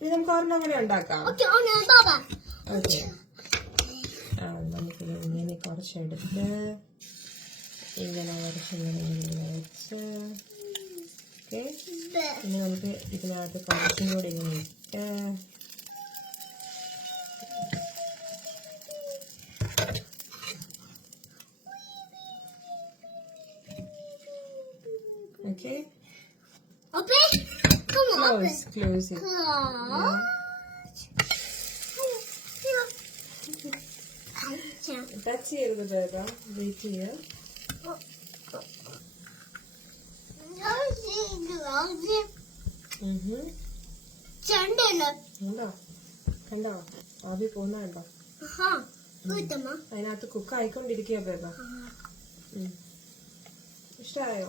ഇനി നമുക്ക് ഒരെണ്ണം അങ്ങനെ ഉണ്ടാക്കാം. ഓക്കെ നമുക്കിത് ഇങ്ങനെ കുറച്ചെടുത്ത് ഇങ്ങനെ ഇങ്ങനെ വെച്ച് ഓക്കെ. ഇനി നമുക്ക് ഇതിനകത്ത് കുറച്ചും കൂടി ഇങ്ങനെ ഇട്ട് ഓക്കെ. Close it. ടച്ച് ചെയ്യരുത് ബേബ. വെയിറ്റ് ചെയ്യുക. കണ്ടോ ആവി പോകുന്ന കണ്ടോ? അതിനകത്ത് കുക്ക് ആയിക്കൊണ്ടിരിക്കുക ബേബ. ഇഷ്ടമായോ?